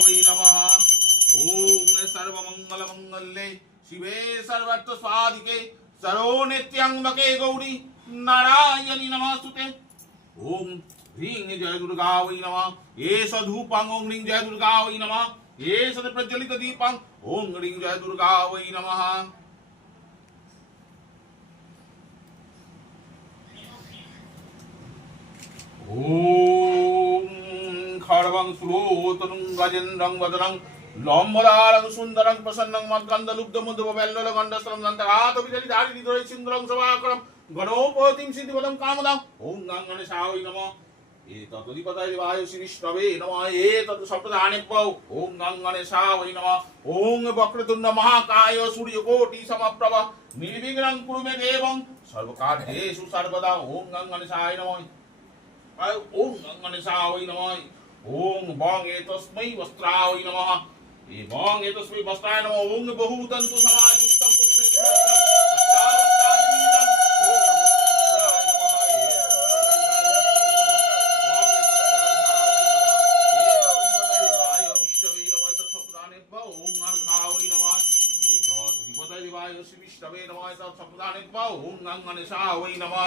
वै नमः। ओम सर्वमंगलमंगल्ये शिवे सर्वार्थसाधिके सर्वनित्यंबके गौरी नारायणी नमस्तुते। ओम ह्रीं जय दुर्गा वै नमः। एष धूपं ओं ह्रीं जय दुर्गा वै नमः। एष प्रज्वलित दीपं ओं ह्रीं जय दुर्गा वै नमः। ओम खड्गं सुलोचनं गजेन्द्रं वदनं लम्बोदरं सुन्दरं प्रसन्नं मद्गन्धलुब्धमुद्भवैल्ललगण्डस्थलं दन्तघातविदलिधारिणिधरैसिन्द्रं सभाकरं गणोपतिं सिद्धिपदं कामदं ॐ गणेशाय नमः। एतदधिपतये देवाय श्रीविष्णवे नमः। एतत् सप्तधानेभ्यो ॐ गणेशाय नमः। ॐ वक्रतुण्ड महाकाय सूर्यकोटि समप्रभ निर्विघ्नं कुरु मे देव सर्वकार्येषु सर्वदा ॐ गणेशाय नमः। ओम गणेशाय नमः। ओम बंग एतस्मै वस्त्राय नमः। ए बंग एतस्मै वस्त्राय नमः। ओम बहुतंतु समायुक्तं ओम गणेशाय नमः।